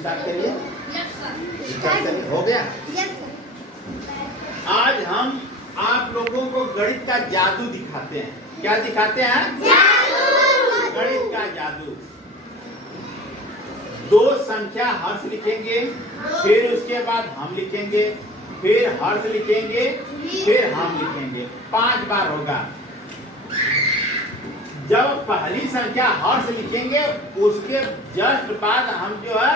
Start करिए। हो गया। आज हम आप लोगों को गणित का जादू दिखाते हैं। क्या दिखाते हैं? जादू। गणित का जादू। दो संख्या हर्ष लिखेंगे, फिर उसके बाद हम लिखेंगे, फिर हर्ष लिखेंगे, फिर हम लिखेंगे। 5 बार होगा। जब पहली संख्या हर्ष लिखेंगे उसके जस्ट बाद हम जो है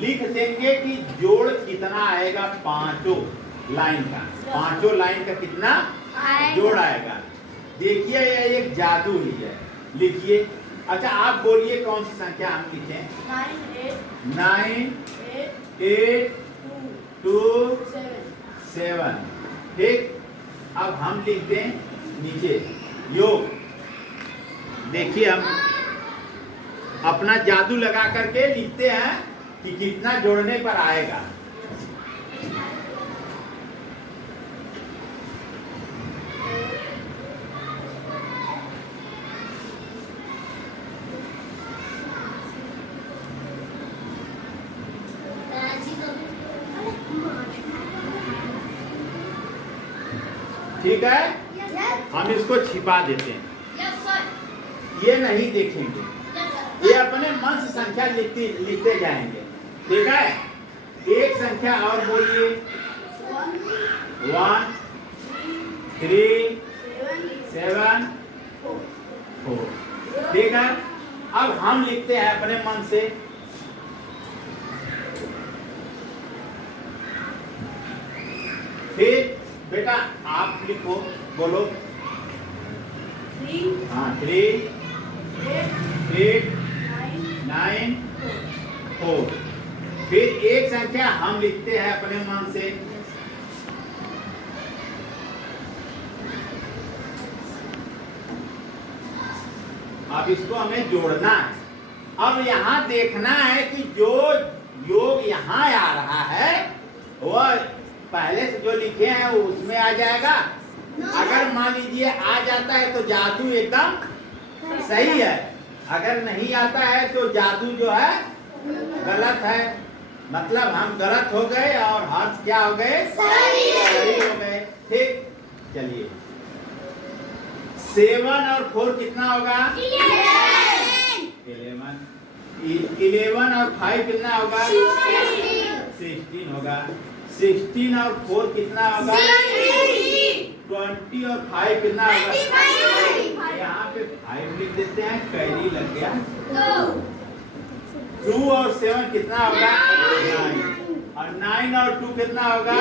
लिख देंगे कि जोड़ कितना आएगा। पांचों लाइन का, पांचों लाइन का कितना जोड़ आएगा। देखिए यह एक जादू ही है। लिखिए। अच्छा आप बोलिए कौन सी संख्या हम लिखें? 9 8 2 7। ठीक। अब हम लिख दें नीचे योग। देखिए हम अपना जादू लगा करके लिखते हैं कि कितना जोड़ने पर आएगा। ठीक है। हम इसको छिपा देते हैं। ये नहीं देखेंगे, ये अपने मन से संख्या लिखते जाएंगे। ठीक है। एक संख्या और बोलिए। 1 3 7 4। ठीक है। अब हम लिखते हैं अपने मन से। फिर बेटा आप लिखो, बोलो। 3 8 9 4। फिर एक संख्या हम लिखते हैं अपने मन से। अब इसको हमें जोड़ना है। अब यहाँ देखना है कि जो योग यहाँ आ रहा है वह पहले से जो लिखे हैं उसमें आ जाएगा। अगर मान लीजिए आ जाता है तो जादू एकदम सही है, अगर नहीं आता है तो जादू जो है गलत है। मतलब हम गलत हो गए और हर्ष क्या हो गए? सही हो गए। ठीक। चलिए 7 और 4 कितना होगा? 11 और 5 कितना होगा? 16 होगा। 16 और 4 कितना होगा? 20 और 5 कितना होगा? यहाँ पे 5 लिख देते हैं, कैरी लग गया। 2 और 7 कितना होगा? 9। और 9 और 2 कितना होगा?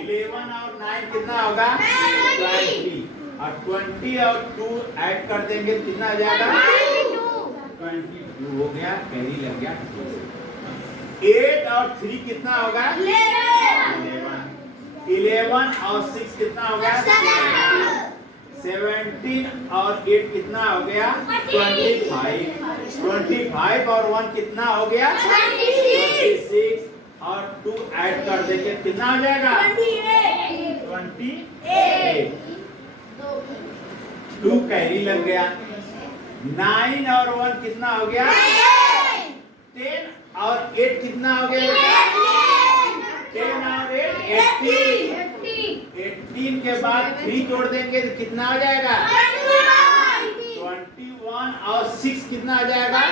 11 और 9 कितना होगा? 20। और 20 और 2 ऐड कर देंगे कितना आ जाएगा? 22 हो गया, कैरी लग गया। 8 और 3 कितना होगा? 11 और 6 कितना होगा? 17 और 8 कितना हो गया? 25। 25 और 1 कितना हो गया? 26। और 2 ऐड कर देंगे कितना हो जाएगा? 28। 2 कैरी लग गया। 9 और 1 कितना हो गया? 10 और 8 कितना हो गया? 10 और 8 18। 18 के बाद 3 जोड़ देंगे तो कितना आ जाएगा? 21 और 6 कितना आ जाएगा?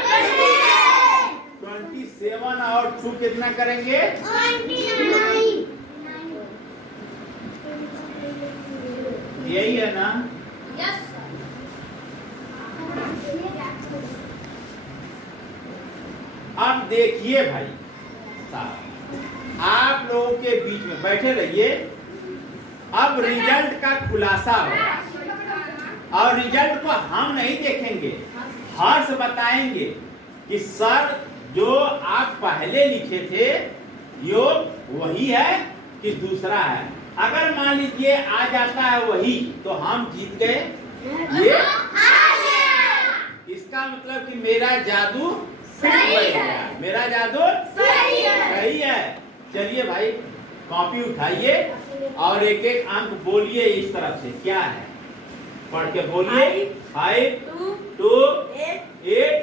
27 और 2 कितना करेंगे? 29। यही है ना? अब देखिए भाई आप लोगों के बीच में बैठे रहिए। अब रिजल्ट का खुलासा होगा और रिजल्ट को हम नहीं देखेंगे, हर्ष बताएंगे कि सर जो आप पहले लिखे थे योग वही है कि दूसरा है। अगर मान लीजिए आ जाता है वही तो हम जीत गए। ये इसका मतलब कि मेरा जादू सही है। मेरा जादू सही है। चलिए भाई कॉपी उठाइए और एक एक अंक बोलिए इस तरफ से। क्या है पढ़ के बोलिए। 5 2 8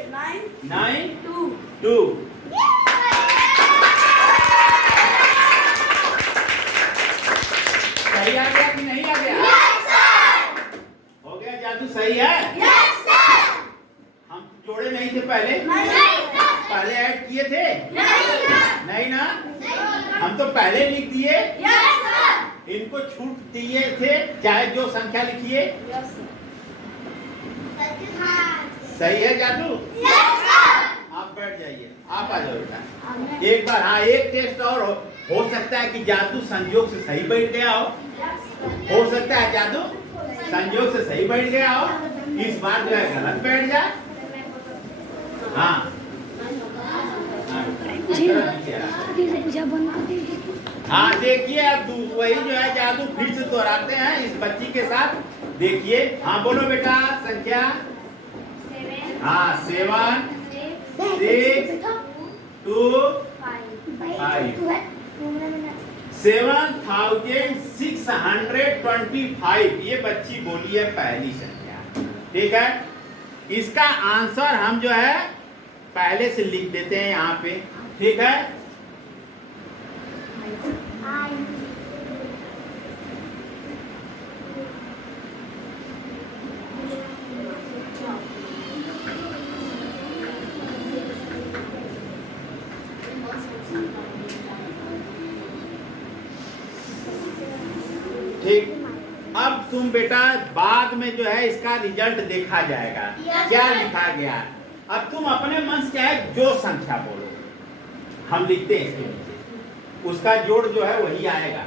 9 2। किए थे? नहीं ना, हम तो पहले लिख दिए। इनको छूट दिए थे, चाहे जो संख्या लिखिए। सही है जादू? आप बैठ जाइए, आप आ जाओ बेटा। एक बार हाँ, एक टेस्ट और हो सकता है कि जादू संयोग से सही बैठ गया हो सकता है जादू संयोग से सही बैठ गया हो, इस बार जो है गलत बैठ जाए। हाँ हाँ, देखिए अब वही जो है जादू फिर से दोहराते हैं इस बच्ची के साथ। देखिए, हाँ बोलो बेटा संख्या। हाँ 7 6 2 5 7625 ये बच्ची बोली है पहली संख्या। ठीक है, इसका आंसर हम जो है पहले से लिख देते हैं यहाँ पे। ठीक है, ठीक। अब तुम बेटा बाद में जो है इसका रिजल्ट देखा जाएगा क्या लिखा गया। अब तुम अपने मन से चाहे जो संख्या बोलो, हम लिखते हैं इसके नीचे, उसका जोड़ जो है वही आएगा।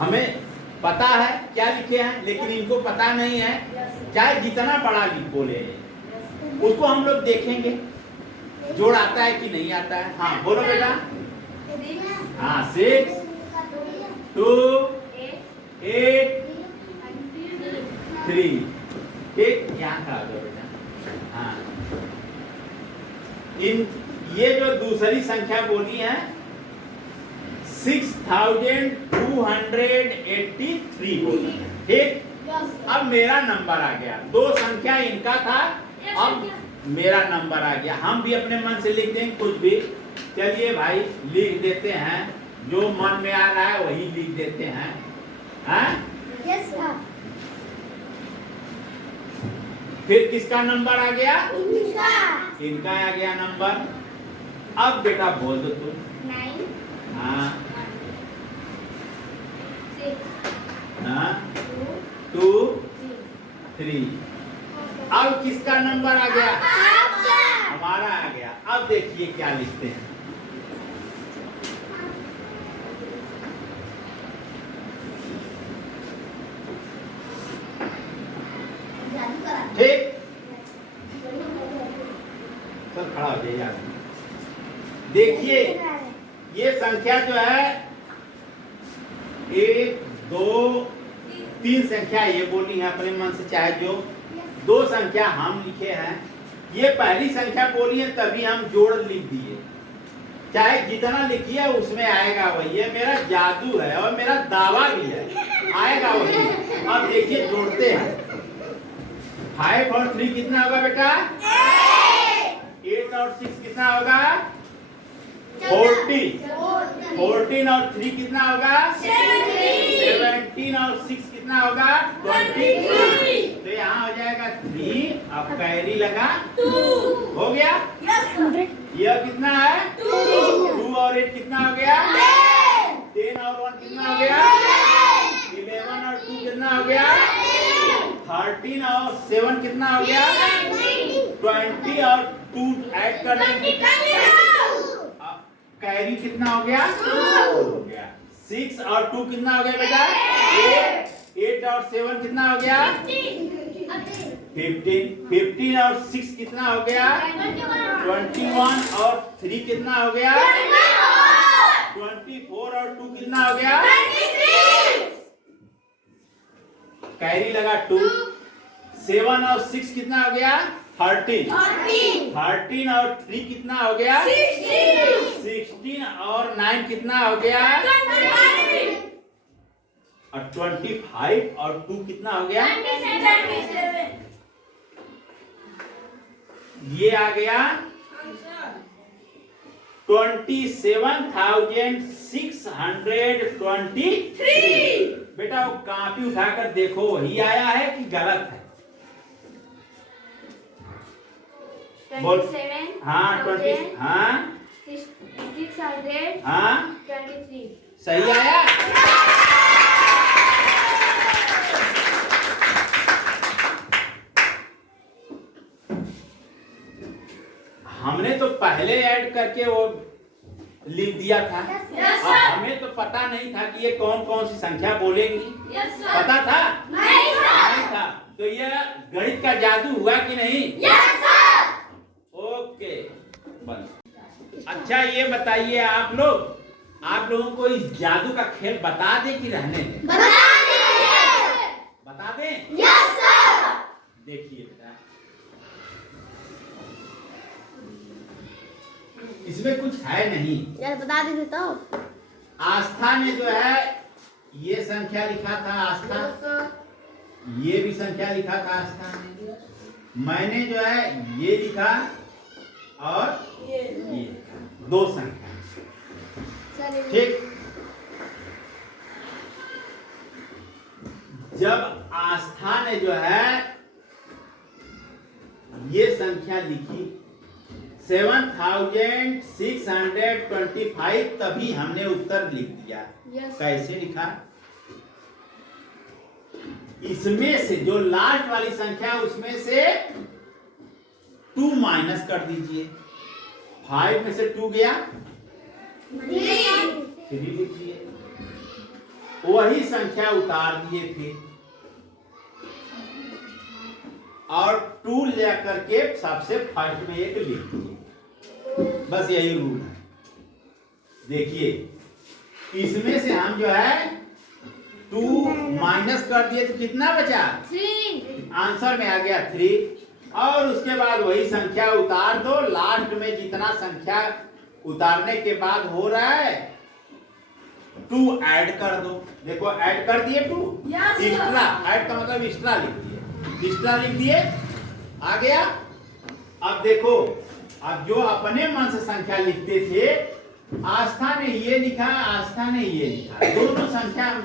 हमें पता है क्या लिखे हैं, लेकिन इनको पता नहीं है। चाहे जितना बड़ा लिख बोले उसको हम लोग देखेंगे जोड़ आता है कि नहीं आता है। हाँ बोलो बेटा। हाँ 6 2 8 3। ठीक, यहाँ खड़ा हो जाओ बेटा। हाँ, इन ये जो दूसरी संख्या बोली है 6283 बोली। ठीक, अब मेरा नंबर आ गया, दो संख्या इनका था, अब मेरा नंबर आ गया। हम भी अपने मन से लिख देंगे कुछ भी। चलिए भाई लिख देते हैं, जो मन में आ रहा है वही लिख देते हैं। हाँ? Yes, sir. फिर किसका नंबर आ गया? इनका। इनका आ गया नंबर। अब बेटा बोल दो तुम। 9 हाँ 6 हाँ 2 3। अब किसका नंबर आ गया? हमारा आ गया। अब देखिए क्या लिखते हैं। ठीक, चल खड़ा हो जाइए। देखिए ये संख्या जो है 1 2 3 संख्या ये बोली है अपने मन से, चाहे जो दो संख्या हम लिखे हैं। ये पहली संख्या बोली है तभी हम जोड़ लिख दिए, चाहे जितना लिखिए उसमें आएगा वही। ये मेरा जादू है और मेरा दावा भी है, आएगा वही। अब देखिए जोड़ते हैं। 5 और 3 कितना होगा बेटा? 8 और 6 कितना होगा? 40। 14 और 3 कितना होगा? 17 और 6 कितना होगा? 23। तो यहाँ हो जाएगा 3। अब कैरी लगा 2 हो गया। यह कितना है? 2 और 8 कितना हो गया? 10 और 1 कितना हो गया? 11 और 2 कितना हो गया? 13 और 7 कितना हो गया? 20 और 2 ऐड कर देंगे। कैरी कितना हो गया? हो गया। 6 और 2 कितना हो गया बेटा? 8 और 7 कितना हो गया? 15। 15 और 6 कितना हो गया? 21 और 3 कितना हो गया? 24 और 2 कितना हो गया? कैरी लगा 2। 7 और 6 कितना हो गया? 13। 13 और 3 कितना हो गया? 16 और 9 कितना हो गया? 25। और 25 और 2 कितना हो गया? 27। ये आ गया 27,623। बेटा वो कॉपी उठाकर देखो वही आया है कि गलत है? बोल। हाँ 20 हाँ 623 हाँ सही आया। हमने तो पहले ऐड करके वो लिख दिया था। Yes, और हमें तो पता नहीं था कि ये कौन कौन सी संख्या बोलेंगी। Yes, sir. पता था? नहीं नहीं था। तो ये गणित का जादू हुआ कि नहीं? Yes, sir. ओके बस। अच्छा ये बताइए आप लोगों को इस जादू का खेल बता दे कि रहने दें? बता दें? Yes, sir. देखिए बेटा, इसमें कुछ है नहीं। यार बता देते तो। आस्था ने जो है ये संख्या लिखा था आस्था, ये भी संख्या लिखा था आस्था ने, मैंने जो है ये लिखा और ये लिखा, दो संख्या। ठीक, जब आस्था ने जो है ये संख्या लिखी 7625, तभी हमने उत्तर लिख दिया। Yes. कैसे लिखा? इसमें से जो लास्ट वाली संख्या उसमें से 2 माइनस कर दीजिए। 5 में से 2 गया 3 लिखिए, वही संख्या उतार दिए थे और 2 लेकर के सबसे फर्स्ट में एक लिख दिए। बस यही रूल है। देखिए इसमें से हम जो है 2 माइनस कर दिए तो कितना बचा? 3. आंसर में आ गया 3। और उसके बाद वही संख्या उतार दो। लास्ट में जितना संख्या उतारने के बाद हो रहा है 2 ऐड कर दो। देखो ऐड कर दिए 2। Yes, sir. एक्स्ट्रा, ऐड का मतलब एक्स्ट्रा लिख दिए, एक्स्ट्रा लिख दिए, आ गया। अब देखो, अब जो अपने मन से संख्या लिखते थे, आस्था ने ये लिखा, आस्था ने ये लिखा, दोनों संख्या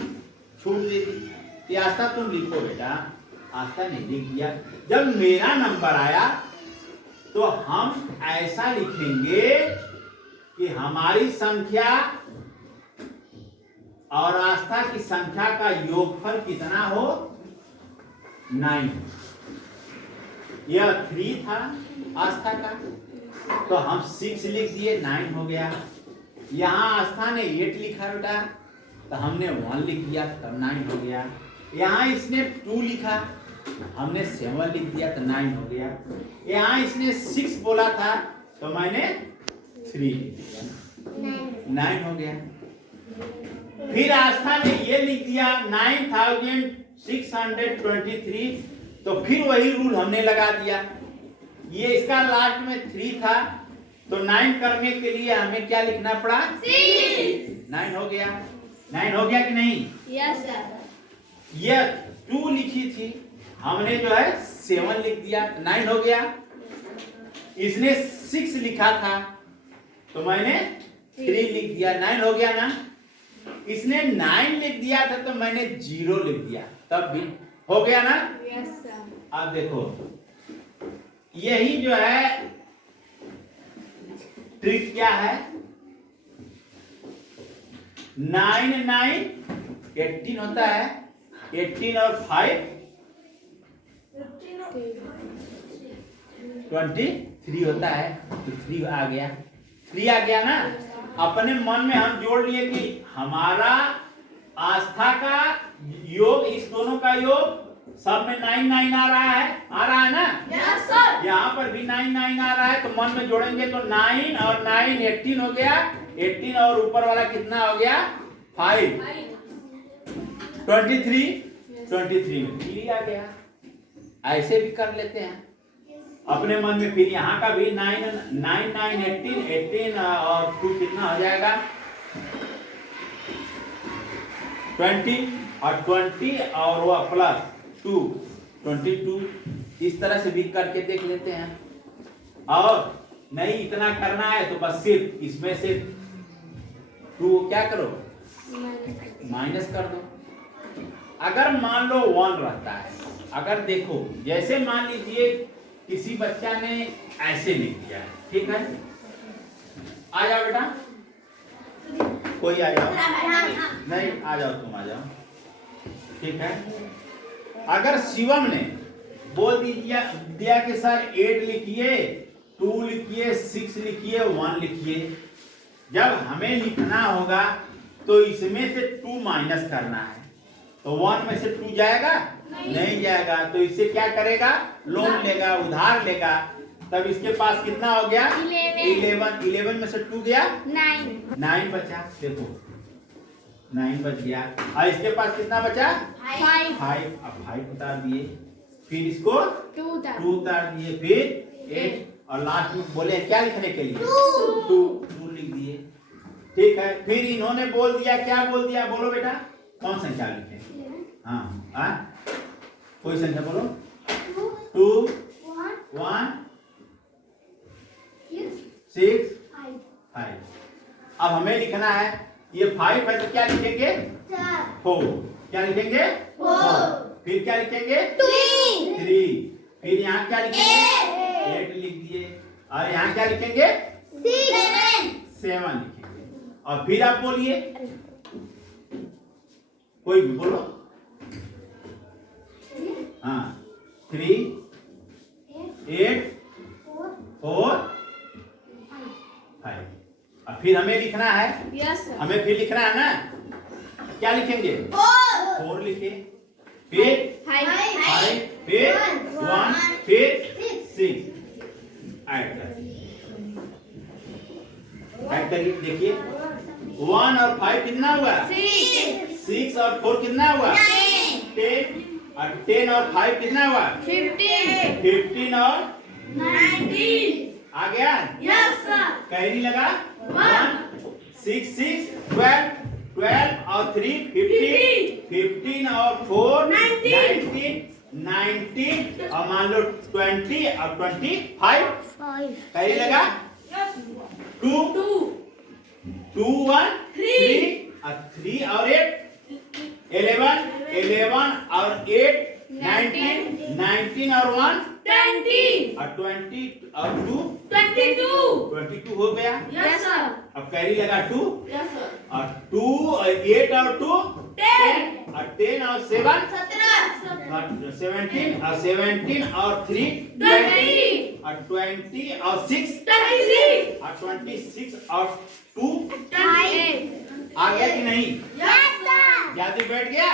छूट देती। ये आस्था तुम लिखो बेटा, आस्था ने लिख दिया। जब मेरा नंबर आया तो हम ऐसा लिखेंगे कि हमारी संख्या और आस्था की संख्या का योगफल कितना हो? 9। यह 3 था आस्था का, तो हम 6 लिख दिए, 9 हो गया। यहाँ आस्था ने 8 लिखा बेटा, तो हमने 1 लिख दिया, तब 9 हो गया। यहाँ इसने 2 लिखा, हमने 7 लिख दिया, तो 9 हो गया। यहाँ इसने 6 बोला था, तो मैंने 3 लिख दिया, 9 हो गया। फिर आस्था ने ये लिख दिया 9623, तो फिर वही रूल हमने लगा दिया। ये इसका लास्ट में 3 था, तो 9 करने के लिए हमें क्या लिखना पड़ा? 9 हो गया। 9 हो गया कि नहीं? Yes, sir. ये 2 लिखी थी, हमने जो है 7 लिख दिया, 9 हो गया। इसने 6 लिखा था, तो मैंने 3 लिख दिया, 9 हो गया ना। इसने 9 लिख दिया था, तो मैंने 0 लिख दिया, तब भी हो गया ना। Yes, sir. अब देखो, यही जो है ट्रिक क्या है? 9 9 18 होता है, 18 और 5 23 होता है, तो 3 आ गया। 3 आ गया ना। अपने मन में हम जोड़ लिए कि हमारा आस्था का योग, इस दोनों का योग सब में 9 9 आ रहा है ना। Yes, sir. यहाँ पर भी 9 9 आ रहा है, तो मन में जोड़ेंगे तो 9 और 9 18 हो गया। 18 और ऊपर वाला कितना हो गया? 5 23 में 3 आ गया। ऐसे भी कर लेते हैं अपने मन में। फिर यहाँ का भी 9 9 18 और 2 कितना हो जाएगा? 20 और 20 और वो प्लस 2 22। इस तरह से भी करके देख लेते हैं। और नहीं इतना करना है तो बस सिर्फ इसमें से 2 क्या करो? माइनस कर दो। अगर मान लो 1 रहता है, अगर देखो जैसे मान लीजिए किसी बच्चा ने ऐसे लिख दिया, ठीक है। आ जाओ बेटा, कोई आ जाओ, नहीं आ जाओ, तुम आ जाओ, ठीक है। अगर शिवम ने बोल दिया कि सर 8 लिखिए, 2 लिखिए, 6 लिखिए, 1 लिखिए, जब हमें लिखना होगा तो इसमें से 2 माइनस करना है, तो 1 में से 2 जाएगा नहीं जाएगा, तो इससे क्या करेगा, लोन लेगा, उधार लेगा। तब इसके पास कितना हो गया, 11 में से 2 गया 9 बचा, देखो 9 बच गया। और इसके पास कितना बचा 5, अब 5 उतार दिए, फिर इसको 2 उतार दिए, फिर 8, और लास्ट में बोले क्या लिखने के लिए 2 लिख दिए, ठीक है। फिर इन्होंने बोल दिया, क्या बोल दिया, बोलो बेटा, कौन संख्या लिखे, हाँ कोई संख्या बोलो, 2 1 6 5। अब हमें लिखना है, ये 5 है तो क्या लिखेंगे 4, क्या लिखेंगे 4, फिर क्या लिखेंगे 3, फिर यहाँ क्या लिखेंगे 8 लिख दिए, और यहाँ क्या लिखेंगे 7 लिखेंगे। और फिर आप बोलिए, कोई भी बोलो, 3 8 4 5। अब फिर हमें लिखना है, हमें फिर लिखना है ना, क्या लिखेंगे 4 लिखे, फिर 5, फिर 1, फिर 6, ऐड करिए, देखिए 1 और 5 कितना हुआ 6, और 4 कितना हुआ 10, और 10 और 5 कितना हुआ 15 और 19। आ गया, कहीं नहीं लगा, 1 6 6 12 और 3 15 और 4 19 और मान लो 20 और 25, कहीं लगा 2 2 1 3 और 8 11 और 8 19 और 1 और 20 और 2 22 हो गया। अब कैरी लगा 2 और 2 और 8 और 2 10 और 10 और 7 17 और 17 और 3 20 और 20 और 6 और 26 और 2 आ गया कि नहीं, जादू बैठ गया।